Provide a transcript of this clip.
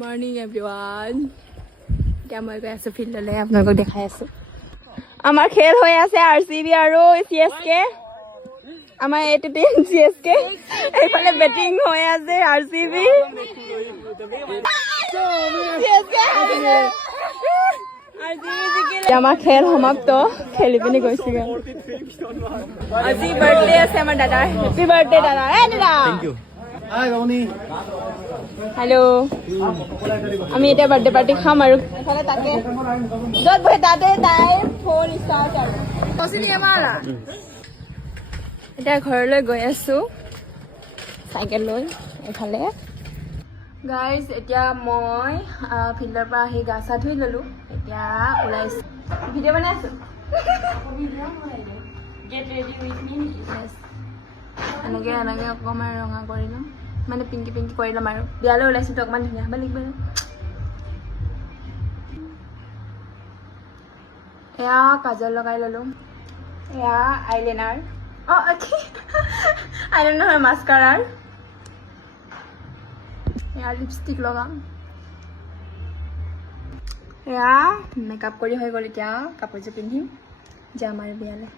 morning everyone এতিয়া মই গৈ আছোঁ ফিল্ডলৈ আপোনালোকক দেখাই আছোঁ আমাৰ খেল হৈ আছে RCB আৰু CSK আমাৰ এইটো টিম CSK এইফালে বেটিং হৈ আছে RCB আমাৰ খেল সমাপ্ত খেলি পিনি গৈছেগৈ আজি বাৰ্থডে আছে আমাৰ দাদাৰ হেপী বাৰ্থডে দাদা দাদা হেল্ল' আমি এতিয়া বাৰ্থডে পাৰ্টি খাম আৰু তাকে য'ত বহে তাতে তাইৰ ফোন ষ্টাৰ্ট আৰু এতিয়া ঘৰলৈ গৈ আছোঁ চাইকেল লৈ এইফালে গাইজ এতিয়া মই ফিল্ডৰ পৰা আহি গা চা ধুই ল'লোঁ এতিয়া ওলাইছোঁ ভিডিঅ' বনাই আছোঁ এনেকৈ অকণমান ৰঙা কৰি ল'ম মানে পিংকি পিংকি কৰি ল'ম আৰু বিয়ালৈ ওলাইছোঁ তো অকণমান ধুনীয়া হ'ব লাগিব এয়া কাজল লগাই ল'লোঁ এয়া আইলাইনাৰ আইলাইনাৰ নহয় মাস্কাৰাৰ এয়া লিপষ্টিক লগাম এয়া মেকআপ কৰি হৈ গ'ল এতিয়া কাপোৰযোৰ পিন্ধিম যাম আৰু বিয়ালৈ